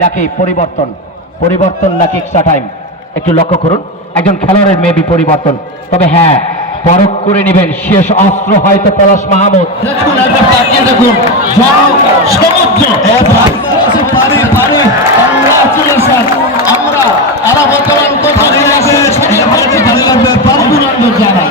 নাকি পরিবর্তন? পরিবর্তন নাকি এক্সট্রা টাইম একটু লক্ষ্য করুন একজন খেলোয়াড়ের মেবি পরিবর্তন তবে হ্যাঁ পরক করে নেবেন শেষ অস্ত্র হয়তো পলাশ মাহমুদ। দেখুন একবার তাকিয়ে দেখুন সমুদ্র পারি পারি কংগ্রাচুলেশন আমরা আরও বর্তমান কথা দিয়ে আসে ছড়িয়ে পড়েছে ভালো লাগবে অভিনন্দন জানাই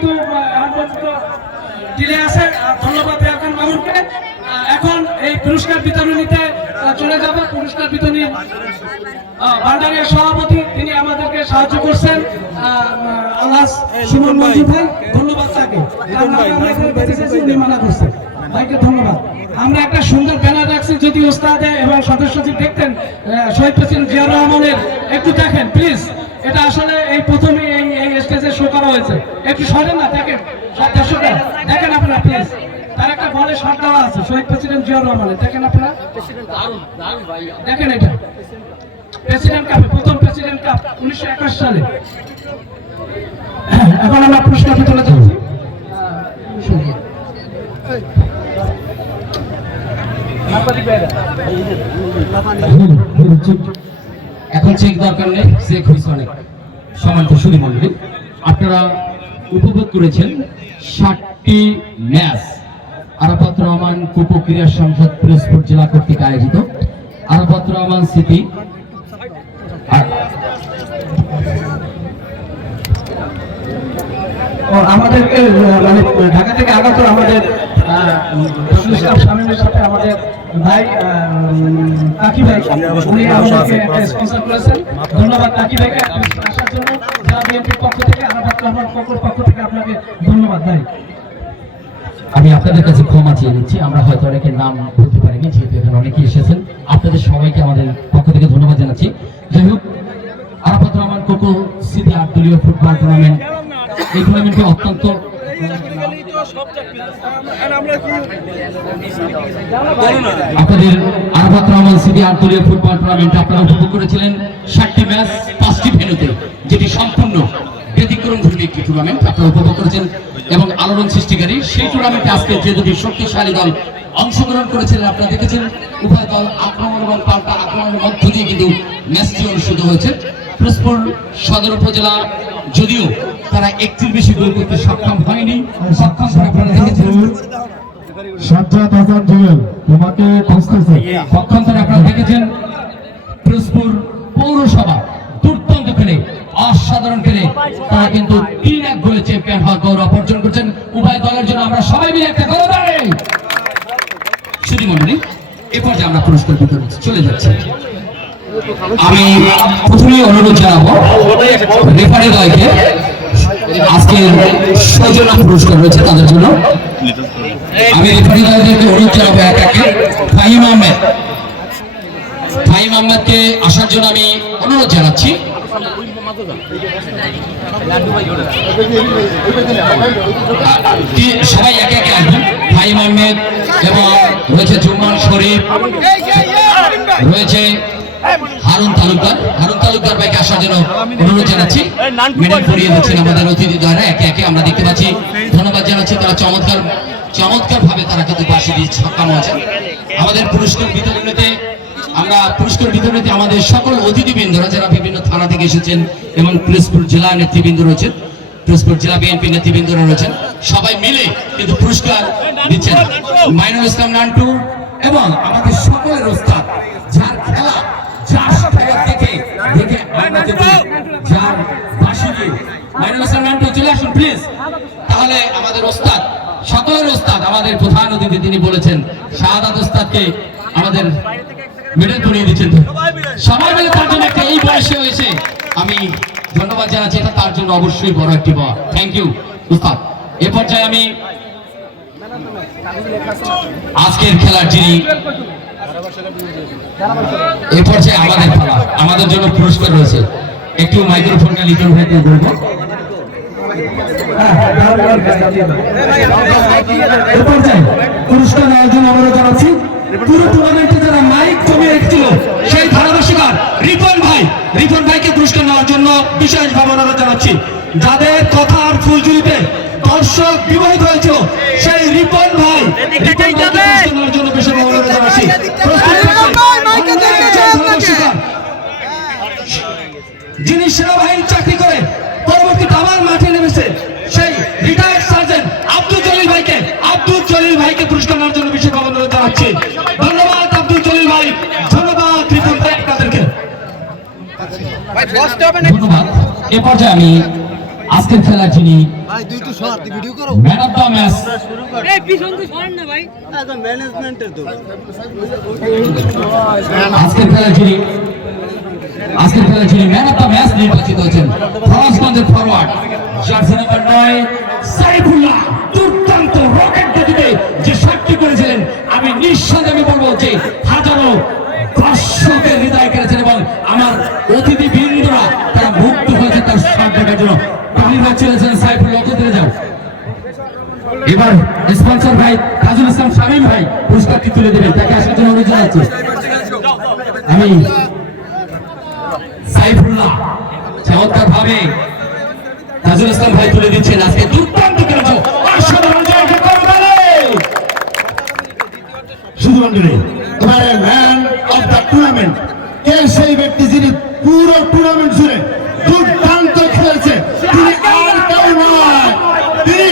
কিন্তু ডিলে আছে ধন্যবাদ এখন মামুনকে এখন এই পুরস্কার বিতরণীতে চলে যাব। পুরস্কার বিতরণী ভান্ডারের সভাপতি তিনি আমাদেরকে সাহায্য করছেন। আল্লাহ সুমন মঞ্জু ভাই। ধন্যবাদ তাকে। আমরা মানা করছেন। ভাইকে ধন্যবাদ। একটা সুন্দর ব্যানার রাখছি যদি ওস্তাদে এবং সদস্য দেখতেন শহীদ প্রেসিডেন্ট জিয়া রহমানের একটু দেখেন প্লিজ। এটা আসলে এই প্রথমে এই স্টেজে করা হয়েছে। একটু সরেন না, দেখেন। দর্শকরা, দেখেন আপনারা প্লিজ তার একটা বলে শর্ট দেওয়া আছে, শহীদ প্রেসিডেন্ট জিয়া রহমানের। দেখেন আপনারা। দেখেন এটা। প্রেসিডেন্ট কাপ, প্রথম প্রেসিডেন্ট কাপ, উনিশশো একাশ সালে। এখন আমরা পুরস্কার বিতরণে যাচ্ছি এখন চেক দরকার নেই, চেক হয়েছে অনেক। সম্মানিত সুদী মন্ডলী আপনারা উপভোগ করেছেন ষাটটি ম্যাচ। আরাফাত রহমান কুপ ক্রীড়া সংসদ পিরোজপুর জেলা কর্তৃক আয়োজিত। আরাফাত রহমান স্মৃতি আমাদেরকে মানে ঢাকা থেকে আগত আমাদের শামীমের সাথে আমাদের ভাই কাকি ভাই, উনি আমাদেরকে একটা স্পন্সর করেছেন। ধন্যবাদ কাকি ভাইকে আসার জন্য। আমি আপনাদের কাছে ক্ষমা চেয়ে নিচ্ছি, আমরা হয়তো অনেকের নাম বলতে পারিনি, যেহেতু এখানে অনেকেই এসেছেন। আপনাদের সবাইকে আমাদের পক্ষ থেকে ধন্যবাদ জানাচ্ছি। যাই হোক, আরাফাত রহমান কোকো সিটি আট দলীয় ফুটবল টুর্নামেন্ট এই টুর্নামেন্টে অত্যন্ত টুর্নামেন্ট এবং আলোড়ন সৃষ্টিকারী। সেই যে দুটি শক্তিশালী দল অংশগ্রহণ করেছিলেন, আপনারা দেখেছেন, উভয় দল আক্রমণ এবং পাল্টা আক্রমণের মধ্য দিয়ে কিন্তু ম্যাচটি অনুষ্ঠিত হয়েছে। পিরোজপুর সদর উপজেলা যদিও তারা একটির বেশি গোল করতে সক্ষম হয়নি। সক্ষম আপনারা দেখেছেন সাজ্জাদ হাসান জুয়েল তোমাকে খুঁজতেছে। পক্ষান্তরে আপনারা দেখেছেন পিরোজপুর পৌরসভা দুর্দান্ত খেলে অসাধারণ খেলে তারা কিন্তু তিন এক গোলে চ্যাম্পিয়ন হওয়ার গৌরব অর্জন করছেন উভয় দলের জন্য। আমরা সবাই মিলে একটা গৌরব দাঁড়াই শুধু মন্ডলী এ পর্যায়ে আমরা পুরস্কার বিতরণ চলে যাচ্ছি। আমি প্রথমেই অনুরোধ জানাব রেফারি দলকে আজকের সৌজন্য পুরস্কার রয়েছে তাদের জন্য। আমি রেফারি দলকে অনুরোধ জানাব এক একে। ফাহিম আহমেদ। ফাহিম আহমেদকে আসার জন্য আমি অনুরোধ জানাচ্ছি। সবাই একে একে আসবেন ফাহিম আহমেদ এবং রয়েছে জুম্মান শরীফ, রয়েছে হারুন তালুকদার হারুন তালুকদার ভাইকে আসার জন্য অনুরোধ জানাচ্ছি। মেডেল পরিয়ে দিচ্ছেন আমাদের অতিথি দ্বারা। একে একে আমরা দেখতে পাচ্ছি। ধন্যবাদ জানাচ্ছি তারা চমৎকার চমৎকার ভাবে তারা কিন্তু পাশে দিয়ে আমাদের পুরস্কার বিতরণীতে আমরা পুরস্কার বিতরণীতে আমাদের সকল অতিথিবৃন্দরা যারা বিভিন্ন থানা থেকে এসেছেন এবং পিরোজপুর জেলা নেতৃবৃন্দ রয়েছেন পিরোজপুর জেলা বিএনপি নেতৃবৃন্দরা রয়েছেন সবাই মিলে কিন্তু পুরস্কার দিচ্ছেন। মাইনুল ইসলাম নান্টু এবং আমাদের সকলের ওস্তাদ যার খেলা ওস্তাদ আমাদের প্রধান অতিথি তিনি বলেছেন, শাহাদাত ওস্তাদকে আমাদের মেডেল করিয়ে দিচ্ছেন। সবাই মিলে তার জন্য এই বয়সে হয়েছে। আমি ধন্যবাদ জানাচ্ছি, এটা তার জন্য অবশ্যই বড় একটি পাওয়া থ্যাংক ইউ উস্তাদ এ পর্যায়ে আমি আজকের খেলার যিনি এ পর্যায়ে আমাদের খেলা, আমাদের জন্য পুরস্কার রয়েছে। একটু মাইক্রোফোনটা লিটন ভাইকে রিপন ভাই, রিপন ভাইকে পুরস্কার নেওয়ার জন্য যাদের দর্শক বিবাহিত এ পর্যায়ে আমি আজকের খেলার যিনি ভাই তুই তো শর্ট ভিডিও করো। ম্যান অফ দ্য ম্যাচ এই পিছন তো সরেন না ভাই। একদম ম্যানেজমেন্টের তো আজকের খেলার যিনি আজকের খেলার যিনি ম্যান অফ দ্য ম্যাচ নির্বাচিত হয়েছেন ফরাজগঞ্জের ফরওয়ার্ড জার্সি নাম্বার নয় সাইফুল্লাহ দুর্দান্ত রকেট গতিতে যে শটটি করেছিলেন আমি নিঃসন্দেহে আমি বলব যে হাজারো দর্শকের হৃদয় কেড়েছেন ছেড়েছেন সাইফুল্লাহ কেটে যাও। এবার স্পন্সর ভাই, কাজল ইসলাম, শামীম ভাই, পুরস্কারটি তুলে দেবেন। তাকে আসার জন্য অনুরোধ জানাচ্ছি। আমি সাইফুল্লাহ চমৎকার ভাবে কাজল ইসলাম ভাই তুলে দিচ্ছেন। আজকে দুর্দান্ত খেলেছ। শুধুমাত্র নেই এবারে ম্যান অফ দ্য টুর্নামেন্ট কে সেই ব্যক্তি যিনি পুরো টুর্নামেন্ট জুড়ে দুর্দান্ত খেলেছে তিনি আর কেউ নয় তিনি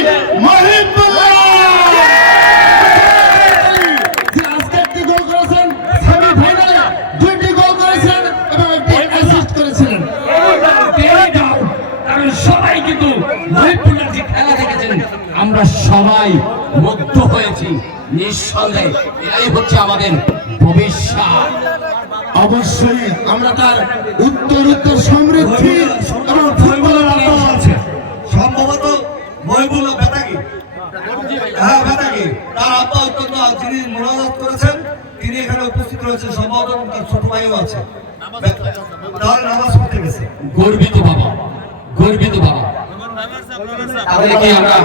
মহিবুল্লাহ যিনি আজকে একটি গোল করেছেন সেমিফাইনালে দুইটি গোল করেছেন এবং একটি অ্যাসিস্ট করেছিলেন পেরে দাও কারণ সবাই কিন্তু মহিপুরের যে খেলা দেখেছেন আমরা সবাই মুগ্ধ হয়েছি নিঃসন্দেহে এটাই হচ্ছে আমাদের ভবিষ্যৎ। অবশ্যই আমরা তার উত্তর উত্তর সমৃদ্ধি এবং ফুটবলের আত্মা আছে সম্ভবত মহিবুল্লাহ বেতাকি হ্যাঁ বেতাকি তার আব্বা অত্যন্ত যিনি মোনাজাত করেছেন। তিনি এখানে উপস্থিত রয়েছেন সম্ভবত তার ছোট ভাইও আছে। তাহলে নামাজ পড়তে গেছে। গর্বিত বাবা গর্বিত বাবা। তাদেরকে আমরা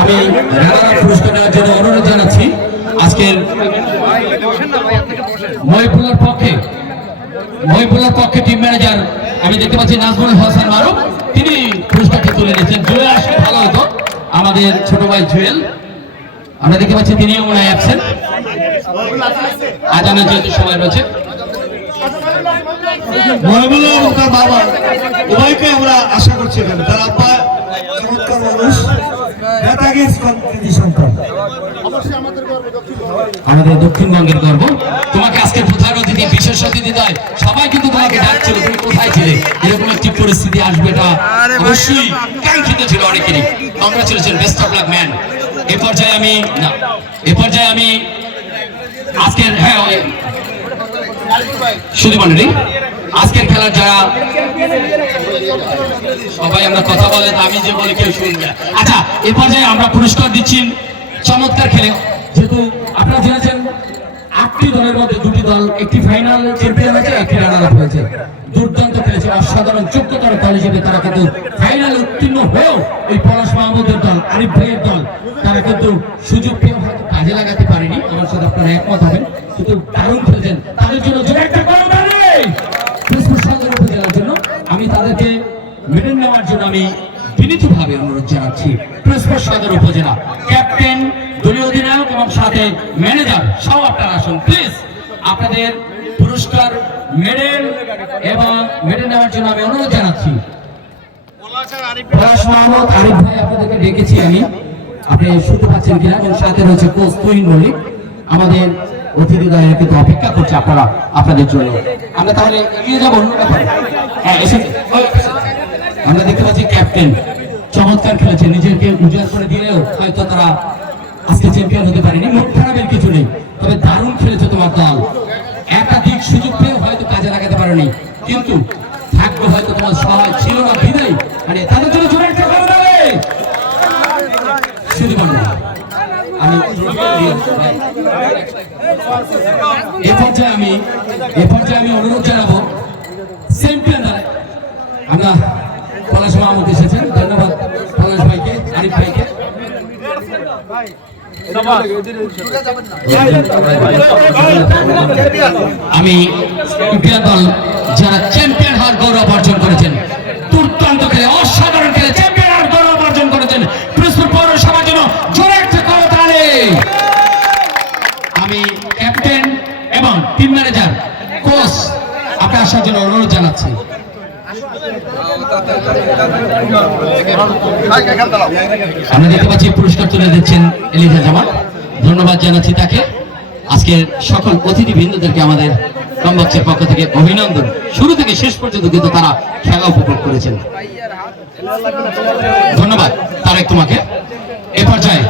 আমি অনুরোধ জানাচ্ছি, আজকের মহিপুলার পক্ষে মহিপুলার পক্ষে টিম ম্যানেজার আমি দেখতে পাচ্ছি নাজমুল হাসান মারুফ, তিনি পুরস্কারটি তুলে নিয়েছেন। জুয়েল আসলে ভালো হতো, আমাদের ছোট ভাই জুয়েল। আমরা দেখতে পাচ্ছি তিনিও মনে হয় অ্যাবসেন্ট আজানের যেহেতু সময় রয়েছে তার বাবা, উভয়কে আমরা আশা করছি এখানে। তার আব্বা চমৎকার মানুষ আমাদের দক্ষিণবঙ্গের গর্ব। তোমাকে আজকে প্রধান অতিথি, বিশেষ অতিথি নয়, সবাই কিন্তু তোমাকে ডাকছিল তুমি কোথায় ছিলে? এরকম একটি পরিস্থিতি আসবে এটা অবশ্যই কাঙ্ক্ষিত ছিল অনেকেরই। Congratulation best of luck man এ পর্যায়ে আমি না, এ পর্যায়ে আমি আজকের হ্যাঁ শুধু মন্ডলী আজকের খেলার যারা সবাই আমরা কথা বলে, আমি যে বলি কেউ শুনবে আচ্ছা এ পর্যায়ে আমরা পুরস্কার দিচ্ছি। চমৎকার খেলে। যেহেতু আপনারা জেনেছেন, আটটি দলের মধ্যে দুটি দল একটি ফাইনাল চ্যাম্পিয়ন হয়েছে, একটি রানার আপ হয়েছে। দুর্দান্ত খেলেছে, অসাধারণ যোগ্যতার দল হিসেবে তারা কিন্তু ফাইনালে উত্তীর্ণ হয়েও এই পলাশ মাহমুদের দল, আরিফ ভাইয়ের দল, তারা কিন্তু সুযোগ পেয়ে কাজে লাগাতে পারেনি। আমার সাথে আপনারা একমত হবেন। কিন্তু দারুণ খেলেছেন। তাদের জন্য আমি বিনীতভাবে অনুরোধ জানাচ্ছি পিরোজপুর সদর উপজেলা ক্যাপ্টেন দলীয় অধিনায়ক এবং সাথে ম্যানেজার সহ আপনার আসন আপনাদের পুরস্কার মেডেল এবং মেডেল নেওয়ার জন্য আমি অনুরোধ জানাচ্ছি। আপনারা, আপনাদের জন্য। আমরা তাহলে এগিয়ে যাব হ্যাঁ এসে আমরা দেখতে পাচ্ছি ক্যাপ্টেন। চমৎকার খেলেছে। নিজেকে উজাড় করে দিলেও হয়তো তারা আজকে চ্যাম্পিয়ন হতে পারেনি। মুখ খারাপের কিছু নেই। তবে দারুণ খেলেছে তোমার দল। একাধিক সুযোগ পেয়েও হয়তো কাজে লাগাতে পারেনি। কিন্তু ভাগ্য হয়তো তোমার সহায় ছিল না, বিদায়। মানে তাদের জন্য একটা শুধু আমি এ পর্যায়ে আমি এ পর্যায়ে আমি অনুরোধ জানাব চ্যাম্পিয়ন আমরা পলাশ মাহমুদ এসেছেন ধন্যবাদ পলাশ ভাইকে আরিফ ভাইকে আমি দল যারা চ্যাম্পিয়ন হওয়ার গৌরব অর্জন করেছেন, দুর্দান্ত খেলে, অসাধারণ খেলে চ্যাম্পিয়ন হওয়ার গৌরব অর্জন করেছেন পিরোজপুর পৌরসভার জন্য জোরে করতালি আমি ক্যাপ্টেন এবং টিম ম্যানেজার কোচ আপনি আসার জন্য অনুরোধ জানাচ্ছি। আমরা দেখতে পাচ্ছি পুরস্কার তুলে দিচ্ছেন এলিজা জামান ধন্যবাদ জানাচ্ছি তাকে। আজকের সকল অতিথি বৃন্দদেরকে আমাদের কমবক্সের পক্ষ থেকে অভিনন্দন। শুরু থেকে শেষ পর্যন্ত কিন্তু তারা খেলা উপভোগ করেছেন। ধন্যবাদ তারেক তোমাকে। এ পর্যায়ে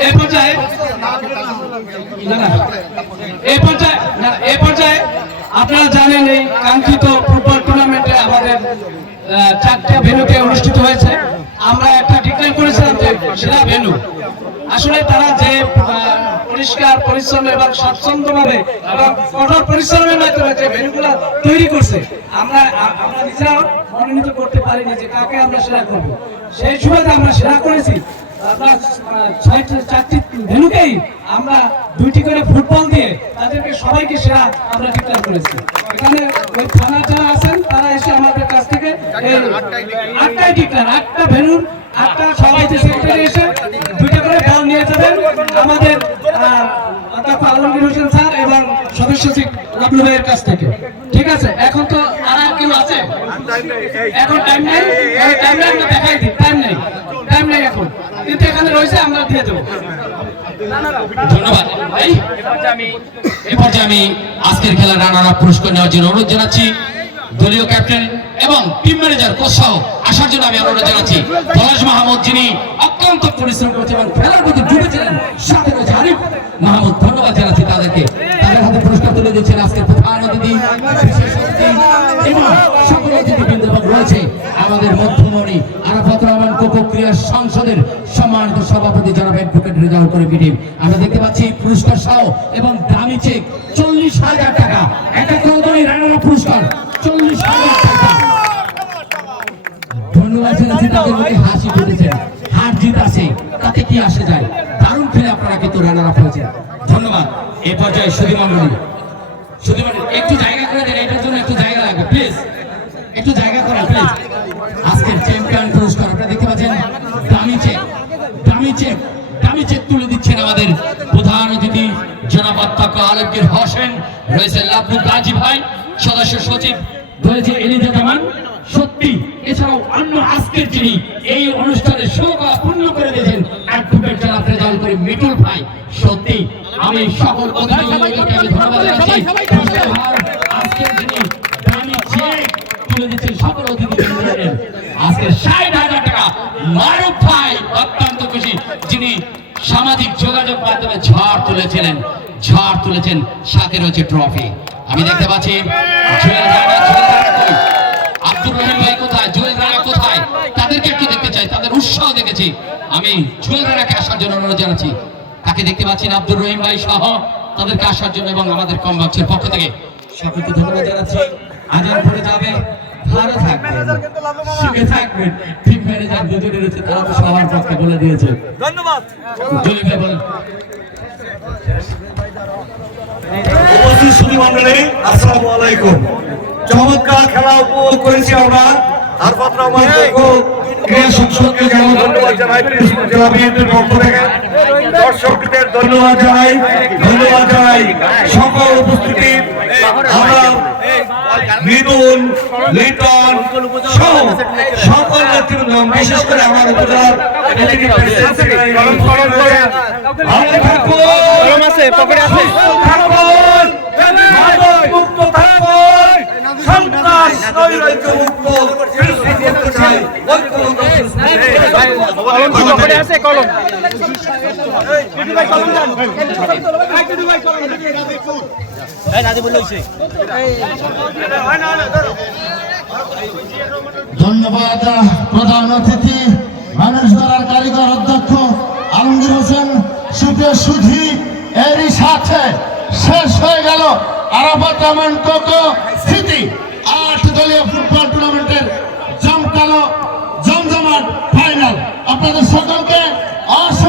এই পর্যায়ে না, পর্যায়ে আপনারা জানেন এই কাঙ্ক্ষিত ফুটবল টুর্নামেন্টে আমাদের আহ, চারটে ভেন্যুতে অনুষ্ঠিত হয়েছে। আমরা একটা ডিক্লেয়ার করেছিলাম যে সেরা ভেন্যু। আসলে তারা যে পরিষ্কার, পরিচ্ছন্ন এবং স্বাচ্ছন্দ্যভাবে এবং কঠোর পরিশ্রমের মাধ্যমে যে ভেন্যুগুলো তৈরি করছে, আমরা আমরা নিজেরাও মনোনীত করতে পারিনি যে কাকে আমরা সেরা করব। সেই সুবাদে আমরা সেরা করেছি। আমরা ছয়টি আমরা দুইটি করে ফুটবল দিয়ে তাদেরকে সবাইকে সেরা আমরা ডিক্লেয়ার করেছি। এখানে ওই থানা যারা আছেন, তারা এসে আমাদের কাছ থেকে ভেনুর সেক্রেটারি এসে দুইটা করে বল নিয়ে যাবেন। আমাদের আলমগীর হোসেন স্যার এবং সদস্য লাবলু ভাইয়ের কাছ থেকে। ঠিক আছে? এখন তো আর কেউ আছে? এখন টাইম নেই? টাইম নেই, আমরা দেখাই দিই। টাইম নেই। টাইম নেই এখন। কিন্তু এখানে রয়েছে, আমরা দিয়ে দেবো। ধন্যবাদ। ভাই এ পর্যায়ে আমি আজকের খেলার রানার পুরস্কার নেওয়ার জন্য অনুরোধ জানাচ্ছি দলীয় ক্যাপ্টেন এবং টিম ম্যানেজার কোচ সহ আসার জন্য আমি অনুরোধ জানাচ্ছি। পলাশ মাহমুদ যিনি অত্যন্ত পরিশ্রম করেছেন এবং খেলার প্রতি ডুবেছিলেন সাথে রয়েছে আরিফ মাহমুদ। ধন্যবাদ জানাচ্ছি তাদেরকে। তাদের হাতে পুরস্কার তুলে দিচ্ছেন আজকের প্রধান অতিথি এবং সকল অতিথিবৃন্দ রয়েছে আমাদের মধ্যমণি আরাফাত রহমান কোকো ক্রিয়া সংসদের সম্মানিত সভাপতি জনাব অ্যাডভোকেট রেজাউল করিম আমরা দেখতে পাচ্ছি পুরস্কার সহ এবং দামি চেক চল্লিশ হাজার টাকা একটা কৌতলী রানারা পুরস্কার চল্লিশ হাজার টাকা ধন্যবাদ জানাচ্ছি তাদের মধ্যে হাসি ফুটেছেন হার জিত আছে তাতে কি আসে যায় দারুণ খেলে আপনারা কিন্তু রানার আপ হয়েছেন ধন্যবাদ। এ পর্যায়ে সুধী মন্ডলী সুধী মন্ডলী একটু জায়গা করে দেন, এটার জন্য একটু জায়গা লাগবে প্লিজ একটু জায়গা করেন প্লিজ আজকের চ্যাম্পিয়ন পুরস্কার, আপনারা দেখতে পাচ্ছেন, দামি চেক দামি চেক দামি চেক তুলে দিচ্ছেন আমাদের প্রধান অতিথি, জনাব অধ্যক্ষ আলমগীর হোসেন রয়েছে লাভলু গাজী ভাই, সদস্য সচিব, রয়েছে এলিজা জামান। সত্যি, এছাড়াও অন্য আজকের যিনি এই অনুষ্ঠানে শোভা পূর্ণ করে দিয়েছেন অ্যাডভোকেট মিটুল ভাই সত্যি আমি সকল অতিথিবৃন্দকে আমি ধন্যবাদ জানাচ্ছি আজকের যিনি দামি চেক তুলে দিচ্ছেন সকল আজকে ষাট হাজার টাকা মারুফ ভাই অত্যন্ত খুশি যিনি সামাজিক যোগাযোগ মাধ্যমে ঝড় তুলেছিলেন ঝড় তুলেছেন সাথে রয়েছে ট্রফি। আমি দেখতে পাচ্ছি দেখেছি। আমি জুয়েল রানাকে আসার জন্য অনুরোধ জানাচ্ছি। তাকে দেখতে পাচ্ছি আব্দুর রহিম ভাই সহ তাদেরকে আসার জন্য এবং আমাদের কমবাক্সের পক্ষ থেকে সকলকে ধন্যবাদ জানাচ্ছি। আজান পড়ে যাবে ভালো থাকবেন। সুখে থাকবেন। টিম ম্যানেজার দুজনে রয়েছে তারা তো সবার পক্ষে বলে দিয়েছে। ধন্যবাদ। জলিল ভাই বলেন। উপস্থিত সুধী আসসালামু আলাইকুম। চমৎকার খেলা উপভোগ করেছি আমরা। রহমান কোকো ক্রিয়া সংসদকে যেমন ধন্যবাদ জানাই পক্ষ থেকে দর্শকদের ধন্যবাদ জানাই ধন্যবাদ জানাই। সকল উপস্থিতি আমরা মিদুন লিটন সহ সকল নেতৃবৃন্দ বিশেষ করে আমার উপজেলার ভালো থাকুন। ধন্যবাদ প্রধান অতিথি, মানুষ গড়ার কারিগর অধ্যক্ষ আলমগীর হোসেন, সুপ্রিয় সুধি, এরই সাথে শেষ হয়ে গেল আরাফাত রহমান কোকো স্মৃতি আট দলীয় ফুটবল টুর্নামেন্টের জমকালো জমজমাট ফাইনাল আপনাদের সকলকে অসংখ্য